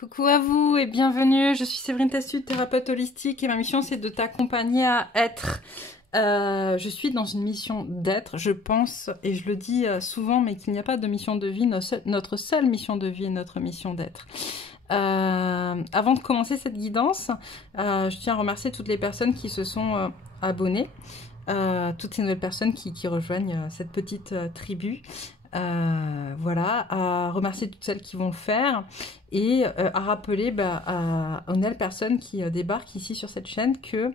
Coucou à vous et bienvenue, je suis Séverine Tastud, thérapeute holistique et ma mission c'est de t'accompagner à être. Je suis dans une mission d'être, je pense, et je le dis souvent, mais qu'il n'y a pas de mission de vie, notre seule mission de vie est notre mission d'être. Avant de commencer cette guidance, je tiens à remercier toutes les personnes qui se sont abonnées, toutes ces nouvelles personnes qui rejoignent cette petite tribu. Voilà, à remercier toutes celles qui vont le faire et à rappeler aux nouvelles personnes qui débarquent ici sur cette chaîne que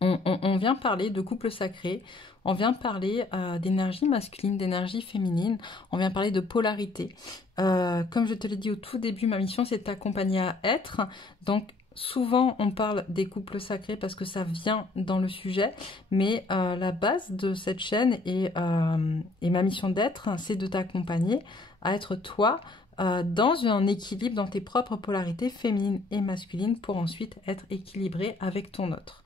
on vient parler de couple sacré, on vient parler d'énergie masculine, d'énergie féminine, on vient parler de polarité. Comme je te l'ai dit au tout début, ma mission c'est de t'accompagner à être, donc souvent on parle des couples sacrés parce que ça vient dans le sujet, mais la base de cette chaîne et ma mission d'être, c'est de t'accompagner à être toi dans un équilibre dans tes propres polarités féminines et masculines pour ensuite être équilibré avec ton autre.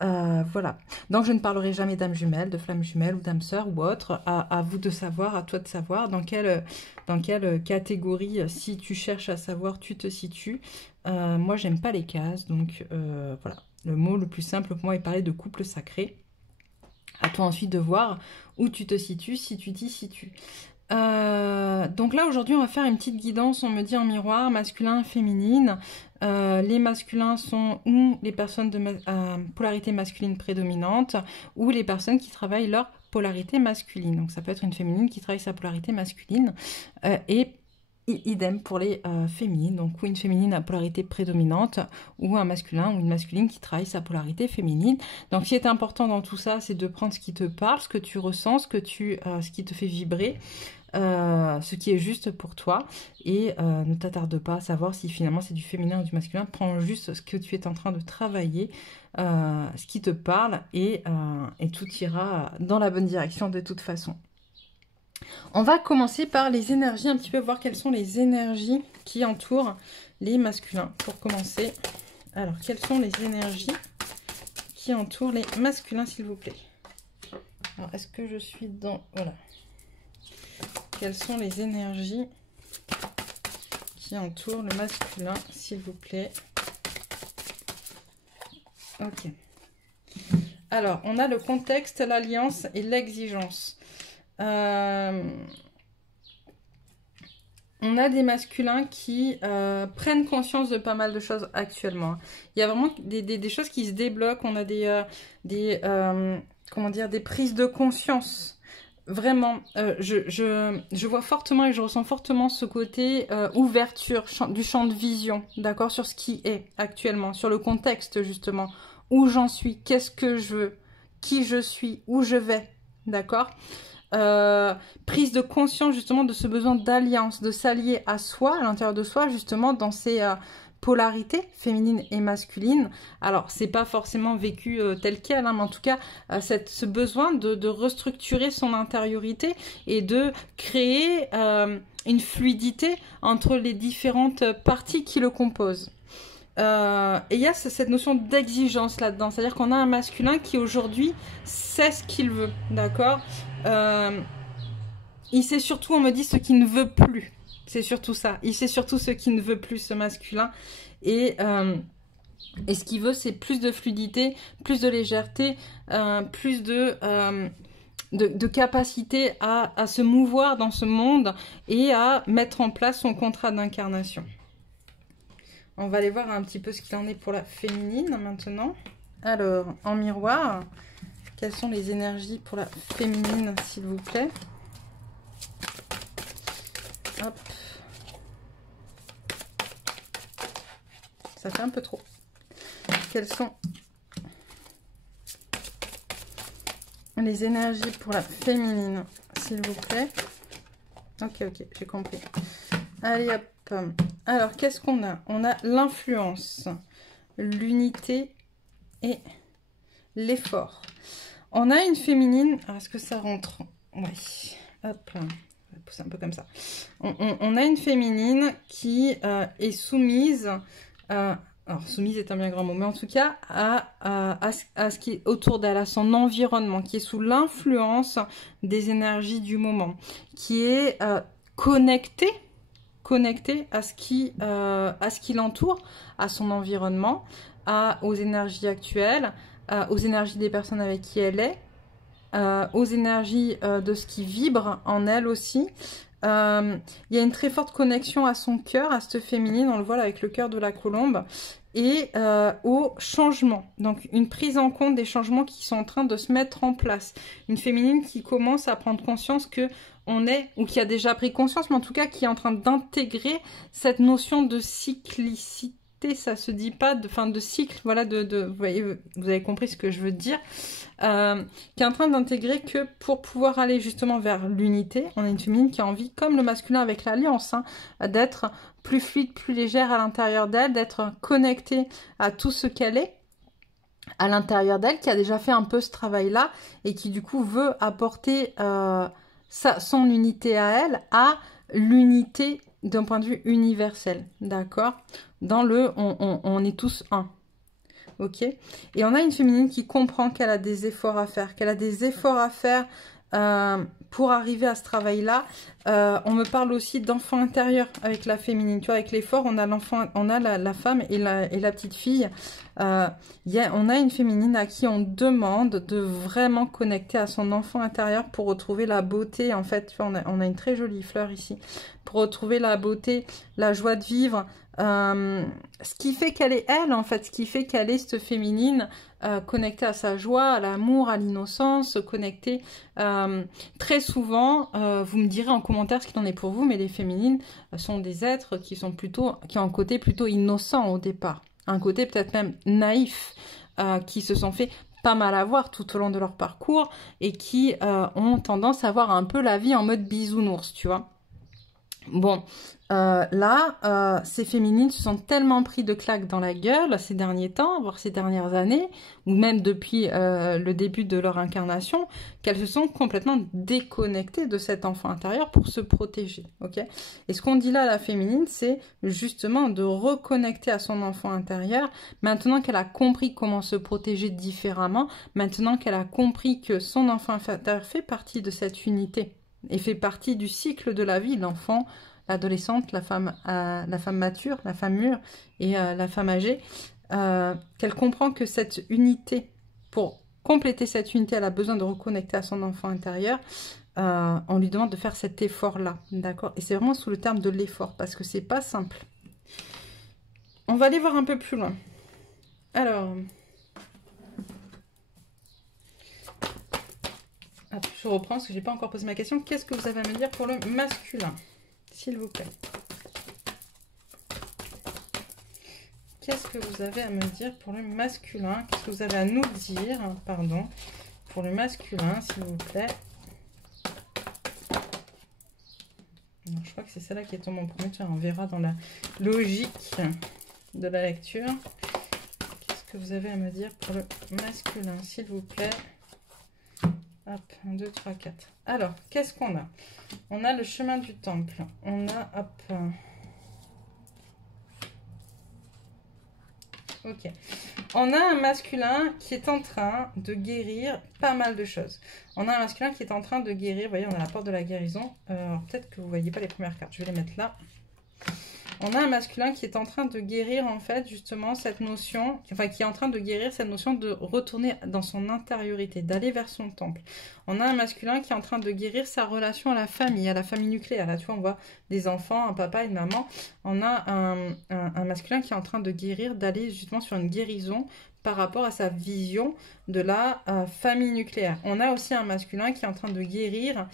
Voilà, donc je ne parlerai jamais d'âme jumelle, de flamme jumelle ou d'âme sœur ou autre, à vous de savoir, à toi de savoir dans quelle catégorie, si tu cherches à savoir, tu te situes. Moi j'aime pas les cases, donc voilà, le mot le plus simple pour moi est parler de couple sacré. À toi ensuite de voir où tu te situes, si tu t'y situes. Donc là aujourd'hui on va faire une petite guidance, on me dit en miroir, masculin, féminine. Les masculins sont ou les personnes de polarité masculine prédominante ou les personnes qui travaillent leur polarité masculine. Donc ça peut être une féminine qui travaille sa polarité masculine et idem pour les féminines, donc ou une féminine à polarité prédominante ou un masculin ou une masculine qui travaille sa polarité féminine. Donc ce qui est important dans tout ça, c'est de prendre ce qui te parle, ce que tu ressens, ce qui te fait vibrer, ce qui est juste pour toi, et ne t'attarde pas à savoir si finalement c'est du féminin ou du masculin. Prends juste ce que tu es en train de travailler, ce qui te parle, et tout ira dans la bonne direction de toute façon. On va commencer par les énergies, un petit peu voir quelles sont les énergies qui entourent les masculins. Pour commencer, alors quelles sont les énergies qui entourent les masculins, s'il vous plaît? Alors est-ce que je suis dans... Voilà. Quelles sont les énergies qui entourent le masculin, s'il vous plaît? Ok. Alors, on a le contexte, l'alliance et l'exigence. On a des masculins qui prennent conscience de pas mal de choses actuellement. Il y a vraiment des choses qui se débloquent. On a comment dire, des prises de conscience. Vraiment, je vois fortement et je ressens fortement ce côté ouverture du champ de vision, d'accord, sur ce qui est actuellement, sur le contexte justement, où j'en suis, qu'est-ce que je veux, qui je suis, où je vais, d'accord. Prise de conscience justement de ce besoin d'alliance, de s'allier à soi, à l'intérieur de soi, justement dans ces polarités féminines et masculines. Alors c'est pas forcément vécu tel quel, hein, mais en tout cas ce besoin de restructurer son intériorité et de créer une fluidité entre les différentes parties qui le composent. Et il y a cette notion d'exigence là-dedans, c'est-à-dire qu'on a un masculin qui aujourd'hui sait ce qu'il veut, d'accord. Il sait surtout, on me dit, ce qu'il ne veut plus. C'est surtout ça. Il sait surtout ce qu'il ne veut plus, ce masculin. Et ce qu'il veut, c'est plus de fluidité, plus de légèreté, plus de capacité à se mouvoir dans ce monde et à mettre en place son contrat d'incarnation. On va aller voir un petit peu ce qu'il en est pour la féminine maintenant. Alors, en miroir, quelles sont les énergies pour la féminine, s'il vous plaît? Hop. Ça fait un peu trop. Quelles sont les énergies pour la féminine, s'il vous plaît? Ok, j'ai compris. Allez, hop. Alors, qu'est-ce qu'on a? On a l'influence, l'unité et l'effort. On a une féminine. Est-ce que ça rentre? Oui. Hop. On va pousser un peu comme ça. On a une féminine qui est soumise. Alors, soumise est un bien grand mot, mais en tout cas, à ce qui est autour d'elle, à son environnement, qui est sous l'influence des énergies du moment, qui est connectée connecté à ce qui l'entoure, à son environnement, aux énergies actuelles, aux énergies des personnes avec qui elle est, aux énergies de ce qui vibre en elle aussi. Il y a une très forte connexion à son cœur, à cette féminine, on le voit là avec le cœur de la colombe, et au changement. Donc une prise en compte des changements qui sont en train de se mettre en place. Une féminine qui commence à prendre conscience que on est, ou qui a déjà pris conscience, mais en tout cas qui est en train d'intégrer cette notion de cyclicité. Ça se dit pas de fin de cycle, voilà, vous voyez, vous avez compris ce que je veux dire, qui est en train d'intégrer que pour pouvoir aller justement vers l'unité, on a une féminine qui a envie, comme le masculin avec l'alliance, hein, d'être plus fluide, plus légère à l'intérieur d'elle, d'être connectée à tout ce qu'elle est à l'intérieur d'elle, qui a déjà fait un peu ce travail-là et qui du coup veut apporter son unité à elle, à l'unité d'un point de vue universel, d'accord? Dans le on est tous un, ok? Et on a une féminine qui comprend qu'elle a des efforts à faire, pour arriver à ce travail-là. On me parle aussi d'enfant intérieur avec la féminine. Tu vois, avec l'effort, on a l'enfant, on a la femme et la petite fille. On a une féminine à qui on demande de vraiment connecter à son enfant intérieur pour retrouver la beauté. En fait, tu vois, on a une très jolie fleur ici. Pour retrouver la beauté, la joie de vivre. Ce qui fait qu'elle est elle, en fait, ce qui fait qu'elle est cette féminine connectée à sa joie, à l'amour, à l'innocence, connectée. Très souvent, vous me direz en commentaire ce qu'il en est pour vous, mais les féminines sont des êtres qui ont un côté plutôt innocent au départ, un côté peut-être même naïf, qui se sont fait pas mal avoir tout au long de leur parcours et qui ont tendance à voir un peu la vie en mode bisounours, tu vois. Bon, là, ces féminines se sont tellement pris de claques dans la gueule ces derniers temps, voire ces dernières années, ou même depuis le début de leur incarnation, qu'elles se sont complètement déconnectées de cet enfant intérieur pour se protéger, ok? Et ce qu'on dit là à la féminine, c'est justement de reconnecter à son enfant intérieur, maintenant qu'elle a compris comment se protéger différemment, maintenant qu'elle a compris que son enfant intérieur fait partie de cette unité, et fait partie du cycle de la vie, l'enfant, l'adolescente, la femme mature, la femme mûre et la femme âgée, qu'elle comprend que cette unité, pour compléter cette unité, elle a besoin de reconnecter à son enfant intérieur, on lui demande de faire cet effort-là, d'accord? Et c'est vraiment sous le terme de l'effort, parce que c'est pas simple. On va aller voir un peu plus loin. Alors... je reprends parce que j'ai pas encore posé ma question. Qu'est-ce que vous avez à me dire pour le masculin, s'il vous plaît? Qu'est-ce que vous avez à me dire pour le masculin? Qu'est-ce que vous avez à nous dire, pardon, pour le masculin, s'il vous plaît? Alors, je crois que c'est celle-là qui est tombée en premier. On verra dans la logique de la lecture. Qu'est-ce que vous avez à me dire pour le masculin, s'il vous plaît? Hop, 1, 2, 3, 4. Alors, qu'est-ce qu'on a? On a le chemin du temple. On a, hop. Ok. On a un masculin qui est en train de guérir pas mal de choses. On a un masculin qui est en train de guérir. Vous voyez, on a la porte de la guérison. Alors, peut-être que vous ne voyez pas les premières cartes. Je vais les mettre là. On a un masculin qui est en train de guérir, en fait, justement, cette notion, enfin, qui est en train de guérir cette notion de retourner dans son intériorité, d'aller vers son temple. On a un masculin qui est en train de guérir sa relation à la famille nucléaire. Là, tu vois, on voit des enfants, un papa, une maman. On a un masculin qui est en train de guérir, d'aller justement sur une guérison par rapport à sa vision de la famille nucléaire. On a aussi un masculin qui est en train de guérir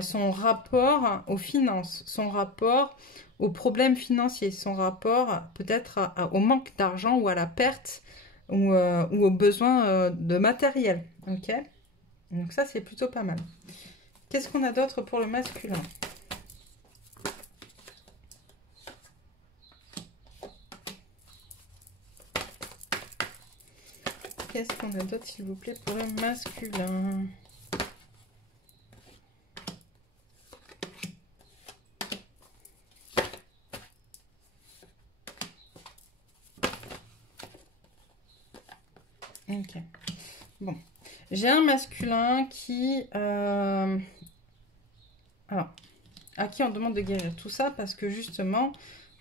son rapport aux finances, son rapport aux problèmes financiers, son rapport peut-être au manque d'argent ou à la perte ou aux besoins de matériel. Ok, donc ça c'est plutôt pas mal. Qu'est-ce qu'on a d'autre pour le masculin? Qu'est-ce qu'on a d'autre, s'il vous plaît, pour le masculin? Ok. Bon. J'ai un masculin qui... Alors, à qui on demande de guérir tout ça, parce que justement,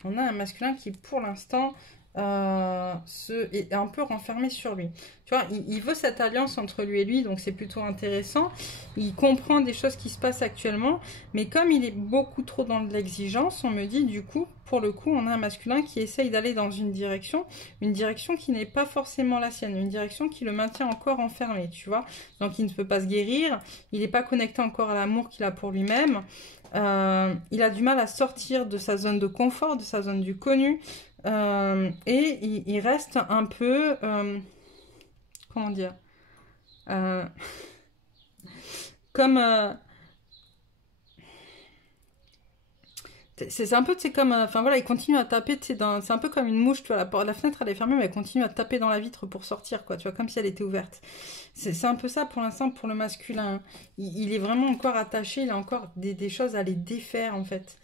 on a un masculin qui, pour l'instant, est un peu renfermé sur lui. Tu vois, il veut cette alliance entre lui et lui, donc c'est plutôt intéressant. Il comprend des choses qui se passent actuellement, mais comme il est beaucoup trop dans de l'exigence, on me dit du coup, pour le coup, on a un masculin qui essaye d'aller dans une direction qui n'est pas forcément la sienne, une direction qui le maintient encore enfermé, tu vois. Donc il ne peut pas se guérir, il n'est pas connecté encore à l'amour qu'il a pour lui-même. Il a du mal à sortir de sa zone de confort, de sa zone du connu. Et il reste un peu, comment dire, comme, c'est un peu, tu sais, comme, enfin voilà, il continue à taper, tu sais, c'est un peu comme une mouche, tu vois, la fenêtre elle est fermée, mais elle continue à taper dans la vitre pour sortir, quoi, tu vois, comme si elle était ouverte. C'est un peu ça pour l'instant pour le masculin. Il est vraiment encore attaché, il a encore des choses à les défaire, en fait.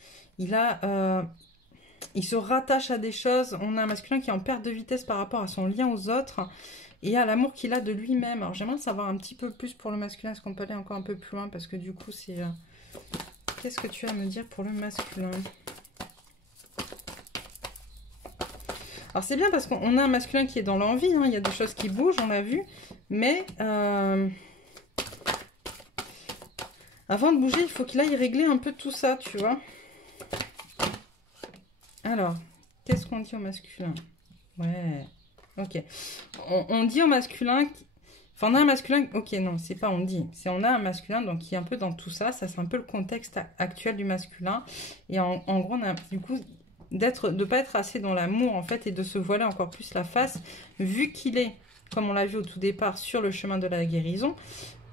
Il se rattache à des choses. On a un masculin qui est en perte de vitesse par rapport à son lien aux autres et à l'amour qu'il a de lui-même. Alors j'aimerais savoir un petit peu plus pour le masculin. Est-ce qu'on peut aller encore un peu plus loin? Parce que du coup, c'est... Qu'est-ce que tu as à me dire pour le masculin? Alors c'est bien parce qu'on a un masculin qui est dans l'envie. Hein. Il y a des choses qui bougent, on l'a vu. Mais... avant de bouger, il faut qu'il aille régler un peu tout ça, tu vois. Alors, qu'est-ce qu'on dit au masculin? Ouais, ok. On dit au masculin... Enfin, on a un masculin... Ok, non, c'est pas on dit. C'est on a un masculin donc, qui est un peu dans tout ça. Ça, c'est un peu le contexte actuel du masculin. Et en gros, on a du coup... de pas être assez dans l'amour, en fait, et de se voiler encore plus la face, vu qu'il est, comme on l'a vu au tout départ, sur le chemin de la guérison.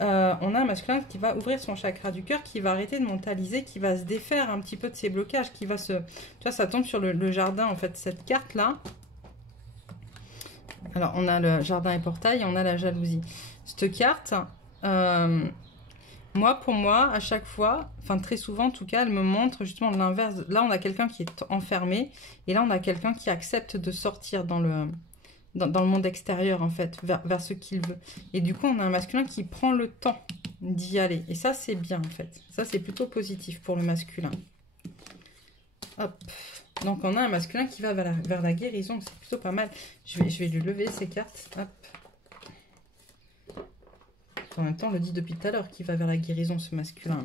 On a un masculin qui va ouvrir son chakra du cœur, qui va arrêter de mentaliser, qui va se défaire un petit peu de ses blocages, qui va se... Tu vois, ça tombe sur le jardin, en fait, cette carte-là. Alors, on a le jardin et portail, et on a la jalousie. Cette carte, pour moi, à chaque fois, enfin très souvent en tout cas, elle me montre justement l'inverse. Là, on a quelqu'un qui est enfermé, et là, on a quelqu'un qui accepte de sortir dans le monde extérieur, en fait, vers ce qu'il veut. Et du coup, on a un masculin qui prend le temps d'y aller. Et ça, c'est bien, en fait. Ça, c'est plutôt positif pour le masculin. Hop. Donc, on a un masculin qui va vers la guérison. C'est plutôt pas mal. Je vais lui lever ces cartes. Hop. En même temps, on le dit depuis tout à l'heure qu'il va vers la guérison, ce masculin.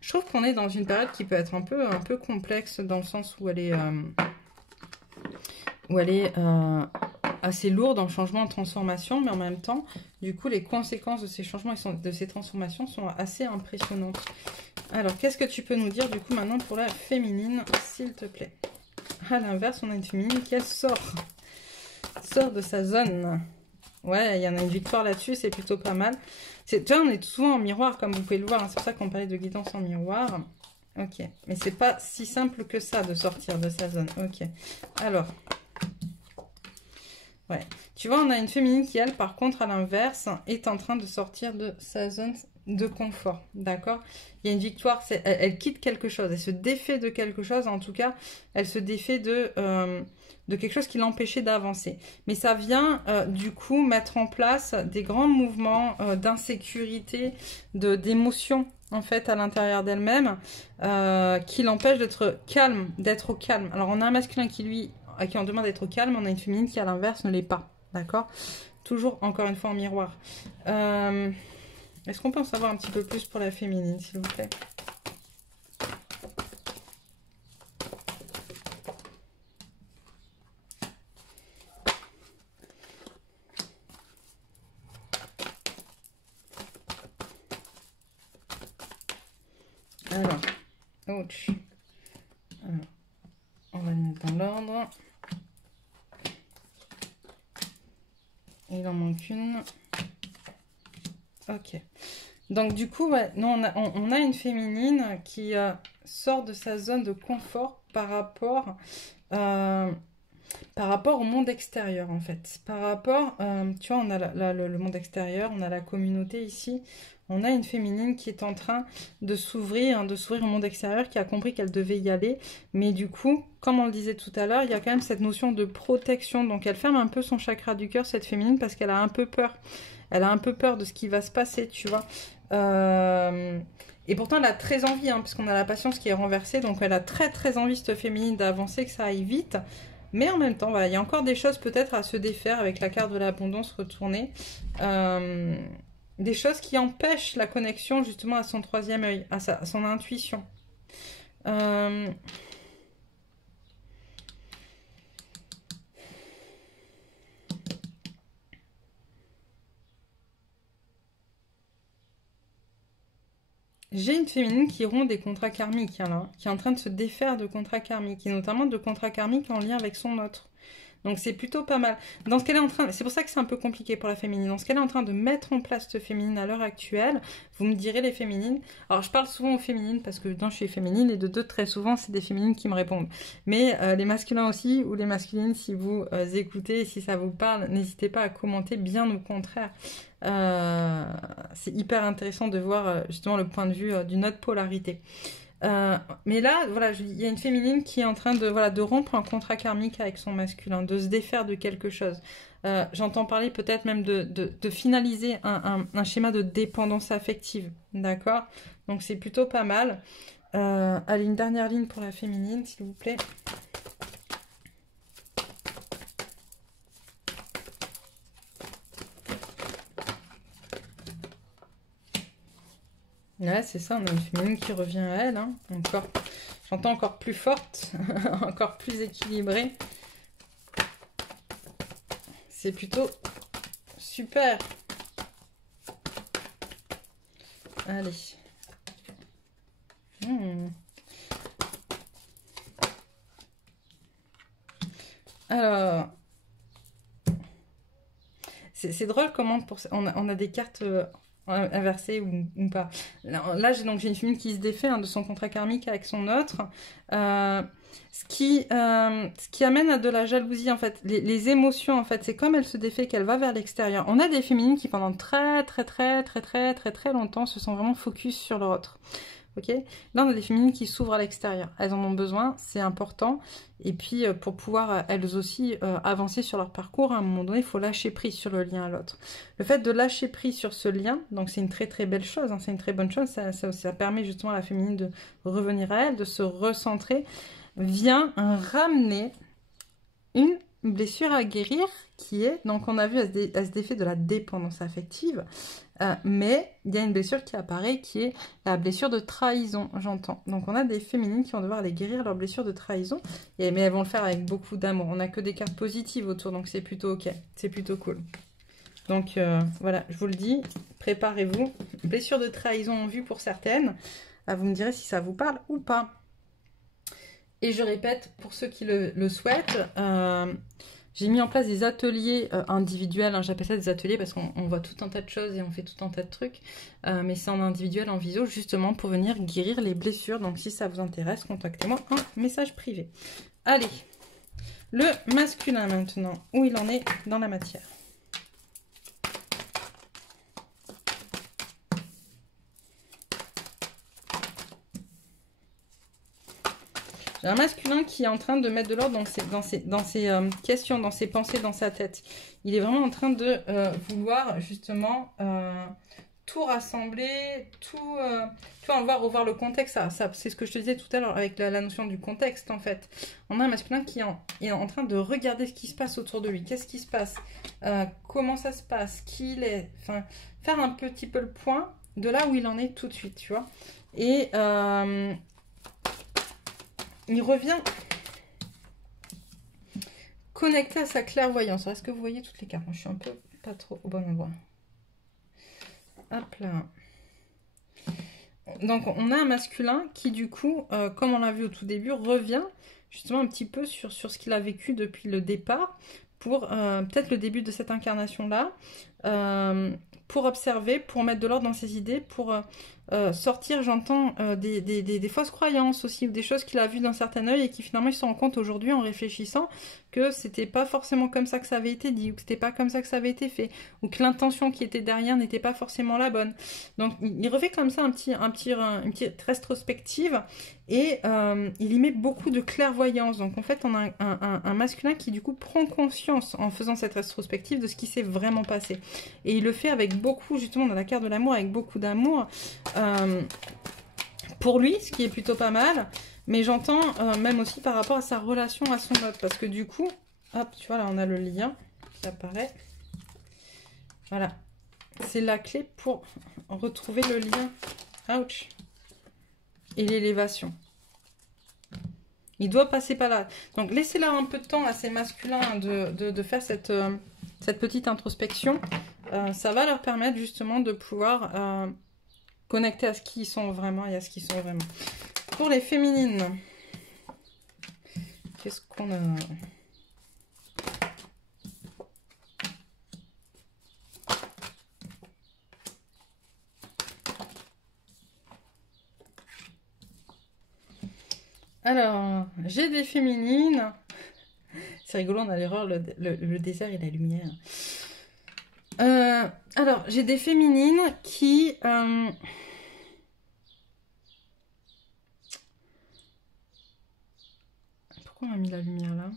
Je trouve qu'on est dans une période qui peut être un peu complexe, dans le sens où elle est... assez lourde en changement, en transformation, mais en même temps, du coup, les conséquences de ces changements et de ces transformations sont assez impressionnantes. Alors, qu'est-ce que tu peux nous dire, du coup, maintenant, pour la féminine, s'il te plaît? À l'inverse, on a une féminine qui, elle, sort de sa zone. Ouais, il y en a une victoire là-dessus, c'est plutôt pas mal. Tu vois, on est souvent en miroir, comme vous pouvez le voir, hein, c'est pour ça qu'on parlait de guidance en miroir. Ok, mais c'est pas si simple que ça de sortir de sa zone. Ok, alors... Ouais. Tu vois, on a une féminine qui, elle, par contre, à l'inverse, est en train de sortir de sa zone de confort. D'accord? Il y a une victoire, elle quitte quelque chose, elle se défait de quelque chose, en tout cas, elle se défait de quelque chose qui l'empêchait d'avancer. Mais ça vient, du coup, mettre en place des grands mouvements d'insécurité, d'émotion, en fait, à l'intérieur d'elle-même, qui l'empêchent d'être calme, d'être au calme. Alors, on a un masculin qui, lui, à qui on demande d'être au calme, on a une féminine qui à l'inverse ne l'est pas, d'accord? Toujours encore une fois en miroir. Est-ce qu'on peut en savoir un petit peu plus pour la féminine, s'il vous plaît? Alors, ouch. Alors, on va le mettre dans l'ordre. Il en manque une. Ok. Donc du coup, ouais, non, on a une féminine qui sort de sa zone de confort par rapport au monde extérieur, en fait. Par rapport, tu vois, on a le monde extérieur, on a la communauté ici. On a une féminine qui est en train de s'ouvrir au monde extérieur, qui a compris qu'elle devait y aller. Mais du coup, comme on le disait tout à l'heure, il y a quand même cette notion de protection. Donc elle ferme un peu son chakra du cœur, cette féminine, parce qu'elle a un peu peur. Elle a un peu peur de ce qui va se passer, tu vois. Et pourtant, elle a très envie, hein, parce qu'on a la patience qui est renversée. Donc, elle a très, très envie, cette féminine, d'avancer, que ça aille vite. Mais en même temps, voilà, il y a encore des choses peut-être à se défaire avec la carte de l'abondance retournée. Des choses qui empêchent la connexion, justement, à son troisième œil, à son intuition. J'ai une féminine qui rompt des contrats karmiques, hein, là, qui est en train de se défaire de contrats karmiques, et notamment de contrats karmiques en lien avec son autre. Donc c'est plutôt pas mal. Dans ce qu'elle est en train, c'est pour ça que c'est un peu compliqué pour la féminine. Dans ce qu'elle est en train de mettre en place, cette féminine à l'heure actuelle, vous me direz les féminines. Alors je parle souvent aux féminines parce que je suis féminine et de deux très souvent c'est des féminines qui me répondent. Mais les masculins aussi, ou les masculines, si vous écoutez, si ça vous parle, n'hésitez pas à commenter, bien au contraire. C'est hyper intéressant de voir justement le point de vue d'une autre polarité. Mais là, voilà, il y a une féminine qui est en train de, voilà, de rompre un contrat karmique avec son masculin, de se défaire de quelque chose. J'entends parler peut-être même de finaliser un schéma de dépendance affective, d'accord? Donc c'est plutôt pas mal. Allez, une dernière ligne pour la féminine, s'il vous plaît. Ouais, c'est ça, on a une féminine qui revient à elle, hein. Encore, j'entends encore plus forte, encore plus équilibrée. C'est plutôt super. Allez. Alors, c'est drôle comment on a des cartes inversées ou pas. Là j'ai une féminine qui se défait, hein, de son contrat karmique avec son autre. Ce qui amène à de la jalousie, en fait. Les émotions, en fait, c'est comme elle se défait qu'elle va vers l'extérieur. On a des féminines qui pendant très longtemps se sont vraiment focus sur leur autre. Ok, là on a des féminines qui s'ouvrent à l'extérieur, elles en ont besoin, c'est important, et puis pour pouvoir elles aussi avancer sur leur parcours, à un moment donné il faut lâcher prise sur le lien à l'autre. Le fait de lâcher prise sur ce lien, donc c'est une très belle chose, hein, c'est une très bonne chose, ça permet justement à la féminine de revenir à elle, de se recentrer, vient ramener une blessure à guérir qui est, donc on a vu, elle se défait de la dépendance affective, mais il y a une blessure qui apparaît qui est la blessure de trahison, j'entends. Donc on a des féminines qui vont devoir aller guérir leur blessure de trahison, mais elles vont le faire avec beaucoup d'amour. On n'a que des cartes positives autour, donc c'est plutôt ok, c'est plutôt cool. Donc voilà, je vous le dis, préparez-vous. Blessure de trahison en vue pour certaines. Vous me direz si ça vous parle ou pas. Et je répète, pour ceux qui le souhaitent, j'ai mis en place des ateliers individuels, hein, j'appelle ça des ateliers parce qu'on voit tout un tas de choses et on fait tout un tas de trucs, mais c'est en individuel, en visio, justement pour venir guérir les blessures. Donc si ça vous intéresse, contactez-moi en message privé. Allez, le masculin maintenant, où il en est dans la matière. J'ai un masculin qui est en train de mettre de l'ordre dans ses questions, dans ses pensées, dans sa tête. Il est vraiment en train de vouloir justement tout rassembler, tout... tu vois, on va revoir le contexte. C'est ce que je te disais tout à l'heure avec la notion du contexte, en fait. On a un masculin qui est en train de regarder ce qui se passe autour de lui. Qu'est-ce qui se passe, comment ça se passe, qui il est. Enfin, faire un petit peu le point de là où il en est tout de suite, tu vois. Et... il revient connecté à sa clairvoyance. Est-ce que vous voyez toutes les cartes? Moi, je suis un peu pas trop au bon endroit. Hop là. Donc, on a un masculin qui, du coup, comme on l'a vu au tout début, revient justement un petit peu sur ce qu'il a vécu depuis le départ pour peut-être le début de cette incarnation-là, pour observer, pour mettre de l'ordre dans ses idées, pour sortir, j'entends, des fausses croyances aussi, ou des choses qu'il a vues d'un certain œil et qui finalement il se rend compte aujourd'hui en réfléchissant que c'était pas forcément comme ça que ça avait été dit, ou que c'était pas comme ça que ça avait été fait, ou que l'intention qui était derrière n'était pas forcément la bonne. Donc il refait comme ça une petite rétrospective et il y met beaucoup de clairvoyance. Donc en fait on a un masculin qui du coup prend conscience en faisant cette rétrospective de ce qui s'est vraiment passé. Et il le fait avec beaucoup, justement dans la carte de l'amour, avec beaucoup d'amour. pour lui, ce qui est plutôt pas mal. Mais j'entends même aussi par rapport à sa relation à son autre. Parce que du coup, hop, tu vois, là, on a le lien qui apparaît. Voilà. C'est la clé pour retrouver le lien. Ouch. Et l'élévation. Il doit passer par là. Donc, laissez-leur un peu de temps à ces masculins de faire cette petite introspection. Ça va leur permettre justement de pouvoir connecter à ce qu'ils sont vraiment et à ce qu'ils sont vraiment. Pour les féminines, qu'est-ce qu'on a? Alors, j'ai des féminines. C'est rigolo, on a l'erreur, le désert et la lumière. Alors, j'ai des féminines qui... Pourquoi on a mis la lumière là?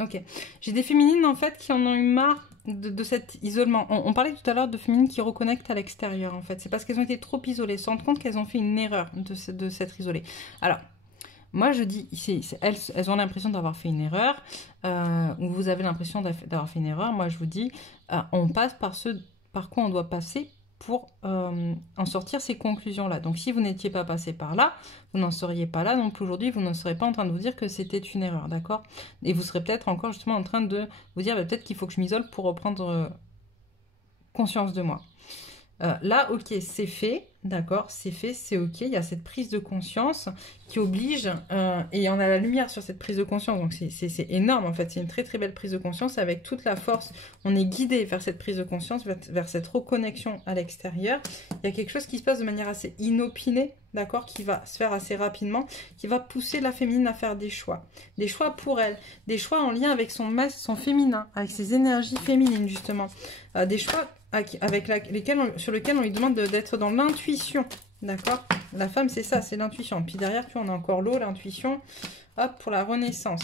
Ok. J'ai des féminines en fait qui en ont eu marre de cet isolement. On parlait tout à l'heure de féminines qui reconnectent à l'extérieur en fait. C'est parce qu'elles ont été trop isolées, elles se rendent compte qu'elles ont fait une erreur de s'être isolées. Alors, moi je dis, elles ont l'impression d'avoir fait une erreur, ou vous avez l'impression d'avoir fait une erreur. Moi je vous dis, on passe par ce par quoi on doit passer pour en sortir ces conclusions-là. Donc si vous n'étiez pas passé par là, vous n'en seriez pas là. Donc aujourd'hui, vous ne serez pas en train de vous dire que c'était une erreur, d'accord? Et vous serez peut-être encore justement en train de vous dire, bah, peut-être qu'il faut que je m'isole pour reprendre conscience de moi. Là, ok, c'est fait, d'accord, c'est fait, c'est ok. Il y a cette prise de conscience qui oblige, et on a la lumière sur cette prise de conscience, donc c'est énorme en fait. C'est une très très belle prise de conscience avec toute la force. On est guidé vers cette prise de conscience, vers cette reconnexion à l'extérieur. Il y a quelque chose qui se passe de manière assez inopinée, d'accord, qui va se faire assez rapidement, qui va pousser la féminine à faire des choix pour elle, des choix en lien avec son féminin, avec ses énergies féminines justement, des choix sur lesquels on lui demande d'être dans l'intuition, d'accord? La femme, c'est ça, c'est l'intuition. Puis derrière, puis on a encore l'eau, l'intuition, hop, pour la renaissance.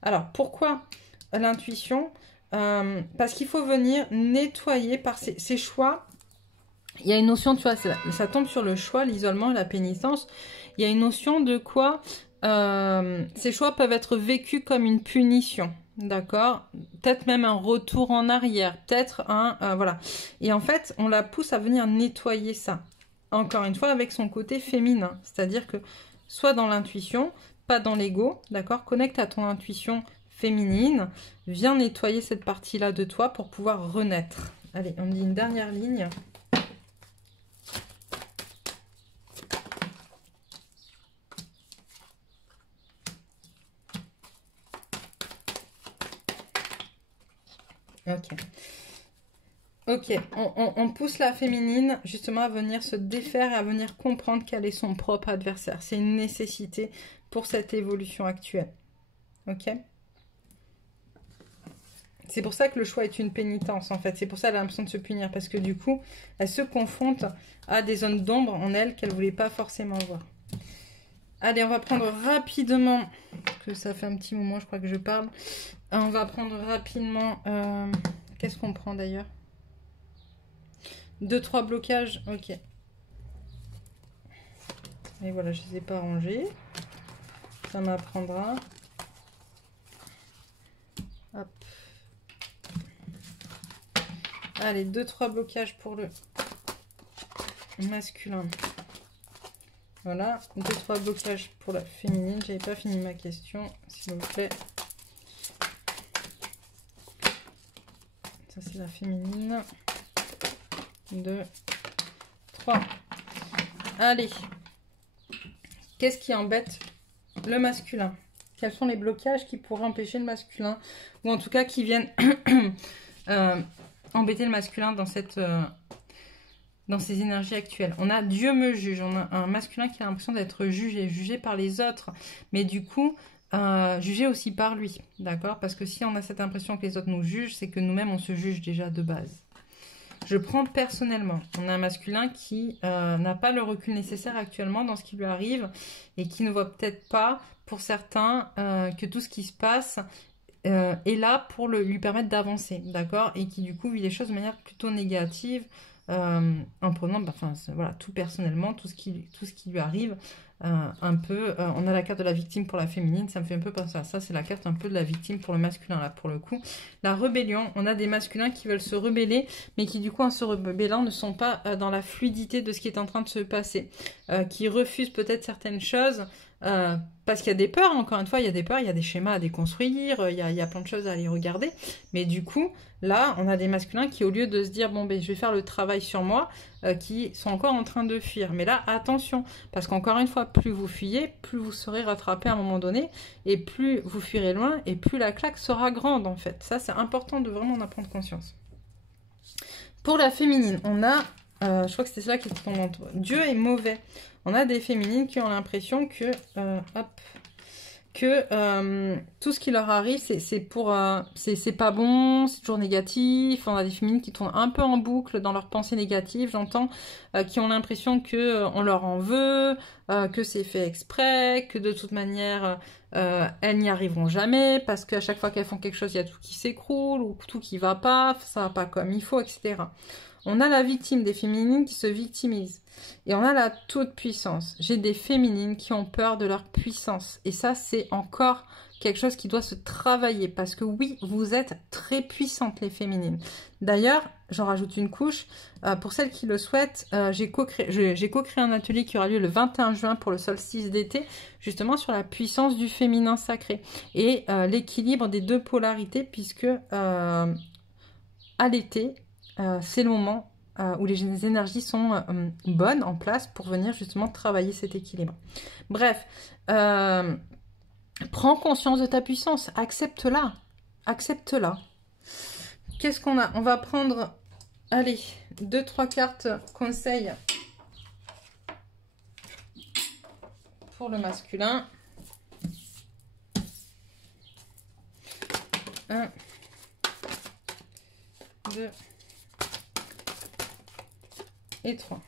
Alors, pourquoi l'intuition? Parce qu'il faut venir nettoyer par ces choix. Il y a une notion, tu vois, ça tombe sur le choix, l'isolement et la pénitence. Il y a une notion de quoi ces choix peuvent être vécus comme une punition. D'accord, peut-être même un retour en arrière, peut-être voilà. Et en fait, on la pousse à venir nettoyer ça. Encore une fois, avec son côté féminin. C'est-à-dire que soit dans l'intuition, pas dans l'ego, d'accord. Connecte à ton intuition féminine. Viens nettoyer cette partie-là de toi pour pouvoir renaître. Allez, on dit une dernière ligne. Ok. Ok, on pousse la féminine justement à venir se défaire et à venir comprendre qu'elle est son propre adversaire. C'est une nécessité pour cette évolution actuelle. Ok? C'est pour ça que le choix est une pénitence en fait. C'est pour ça qu'elle a l'impression de se punir parce que du coup, elle se confronte à des zones d'ombre en elle qu'elle ne voulait pas forcément voir. Allez, on va prendre rapidement, parce que ça fait un petit moment je crois que je parle. On va prendre rapidement, qu'est-ce qu'on prend d'ailleurs? 2-3 blocages, ok. Et voilà, je ne les ai pas rangés. Ça m'apprendra. Hop. Allez, 2-3 blocages pour le masculin. Voilà, 2-3 blocages pour la féminine. J'avais pas fini ma question, s'il vous plaît. Ça, c'est la féminine. 2, 3. Allez. Qu'est-ce qui embête le masculin? Quels sont les blocages qui pourraient empêcher le masculin? Ou en tout cas qui viennent embêter le masculin dans ces énergies actuelles. On a Dieu me juge. On a un masculin qui a l'impression d'être jugé par les autres. Mais du coup, jugé aussi par lui. D'accord? Parce que si on a cette impression que les autres nous jugent, c'est que nous-mêmes, on se juge déjà de base. Je prends personnellement, on a un masculin qui n'a pas le recul nécessaire actuellement dans ce qui lui arrive et qui ne voit peut-être pas, pour certains, que tout ce qui se passe est là pour lui permettre d'avancer, d'accord? Et qui du coup vit les choses de manière plutôt négative, en prenant, enfin, voilà, tout personnellement, tout ce qui lui arrive, un peu. On a la carte de la victime pour la féminine, ça me fait un peu penser à ça. C'est la carte un peu de la victime pour le masculin, là, pour le coup. La rébellion, on a des masculins qui veulent se rebeller, mais qui, du coup, en se rebellant, ne sont pas dans la fluidité de ce qui est en train de se passer, qui refusent peut-être certaines choses. Parce qu'il y a des peurs, encore une fois, il y a des peurs, il y a des schémas à déconstruire, il y a plein de choses à aller regarder. Mais du coup, là, on a des masculins qui, au lieu de se dire, bon, ben, je vais faire le travail sur moi, qui sont encore en train de fuir. Mais là, attention, parce qu'encore une fois, plus vous fuyez, plus vous serez rattrapé à un moment donné, et plus vous fuirez loin, et plus la claque sera grande, en fait. Ça, c'est important de vraiment en prendre conscience. Pour la féminine, on a, je crois que c'était cela qui était tombé en toi. Dieu est mauvais. On a des féminines qui ont l'impression que, tout ce qui leur arrive, c'est pas bon, c'est toujours négatif. On a des féminines qui tournent un peu en boucle dans leurs pensées négatives, j'entends, qui ont l'impression que on leur en veut, que c'est fait exprès, que de toute manière, elles n'y arriveront jamais, parce qu'à chaque fois qu'elles font quelque chose, il y a tout qui s'écroule, ou tout qui va pas, ça va pas comme il faut, etc. On a la victime, des féminines qui se victimisent. Et on a la toute puissance. J'ai des féminines qui ont peur de leur puissance. Et ça, c'est encore quelque chose qui doit se travailler. Parce que oui, vous êtes très puissantes, les féminines. D'ailleurs, j'en rajoute une couche. Pour celles qui le souhaitent, j'ai co-créé un atelier qui aura lieu le 21 juin pour le solstice d'été, justement sur la puissance du féminin sacré. Et l'équilibre des deux polarités, puisque à l'été, c'est le moment où les énergies sont bonnes, en place, pour venir justement travailler cet équilibre. Bref, prends conscience de ta puissance, accepte-la, accepte-la. Qu'est-ce qu'on a? On va prendre, allez, 2-3 cartes conseils pour le masculin. 1, 2 et 3.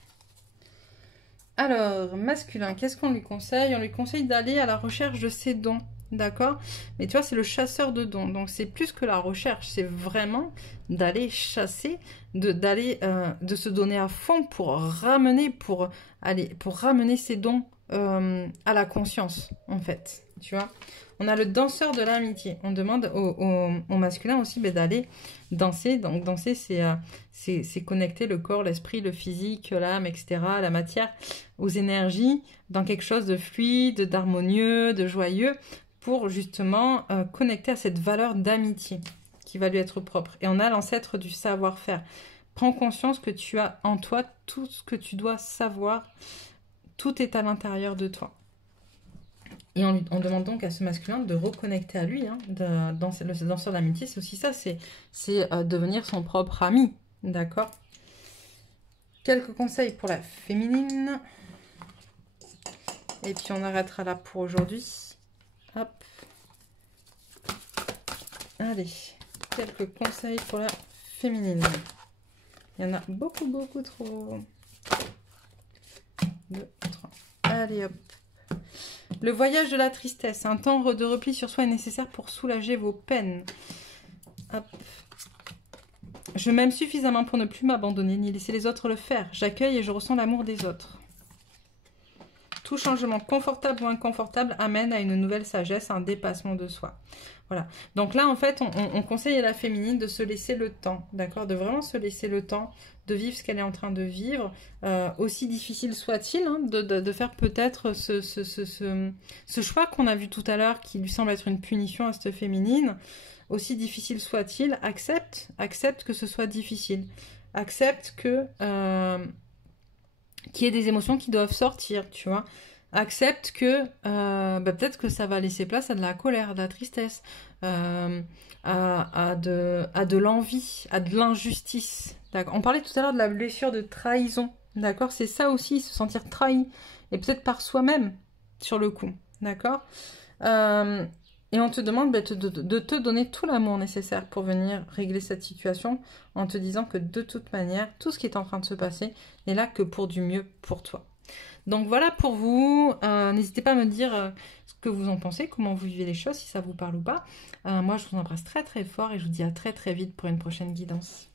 Alors, masculin, qu'est-ce qu'on lui conseille? On lui conseille d'aller à la recherche de ses dons, d'accord? Mais tu vois, c'est le chasseur de dons, donc c'est plus que la recherche, c'est vraiment d'aller chasser, de se donner à fond pour ramener ses dons à la conscience, en fait, tu vois? On a le danseur de l'amitié. On demande au masculin aussi d'aller danser. Donc danser, c'est connecter le corps, l'esprit, le physique, l'âme, etc., la matière, aux énergies, dans quelque chose de fluide, d'harmonieux, de joyeux, pour justement connecter à cette valeur d'amitié qui va lui être propre. Et on a l'ancêtre du savoir-faire. Prends conscience que tu as en toi tout ce que tu dois savoir. Tout est à l'intérieur de toi. Et on demande donc à ce masculin de reconnecter à lui, hein, le danseur d'amitié, c'est aussi ça, c'est devenir son propre ami, d'accord? Quelques conseils pour la féminine. Et puis on arrêtera là pour aujourd'hui. Hop. Allez, quelques conseils pour la féminine. Il y en a beaucoup, beaucoup trop. 2, 3. Allez, hop. Le voyage de la tristesse. Un temps de repli sur soi est nécessaire pour soulager vos peines. Hop. Je m'aime suffisamment pour ne plus m'abandonner ni laisser les autres le faire. J'accueille et je ressens l'amour des autres. Tout changement confortable ou inconfortable amène à une nouvelle sagesse, à un dépassement de soi. Voilà. Donc là, en fait, on conseille à la féminine de se laisser le temps, d'accord? De vraiment se laisser le temps de vivre ce qu'elle est en train de vivre, aussi difficile soit-il, hein, de faire peut-être ce choix qu'on a vu tout à l'heure, qui lui semble être une punition à cette féminine. Aussi difficile soit-il, accepte que ce soit difficile. Accepte que qu'il y ait des émotions qui doivent sortir, tu vois. Accepte que peut-être que ça va laisser place à de la colère, de la tristesse, à de l'envie, à de l'injustice. On parlait tout à l'heure de la blessure de trahison, d'accord? C'est ça aussi, se sentir trahi, et peut-être par soi-même, sur le coup, d'accord? Et on te demande de te donner tout l'amour nécessaire pour venir régler cette situation, en te disant que de toute manière, tout ce qui est en train de se passer n'est là que pour du mieux pour toi. Donc voilà pour vous. N'hésitez pas à me dire ce que vous en pensez, comment vous vivez les choses, si ça vous parle ou pas. Moi, je vous embrasse très très fort et je vous dis à très très vite pour une prochaine guidance.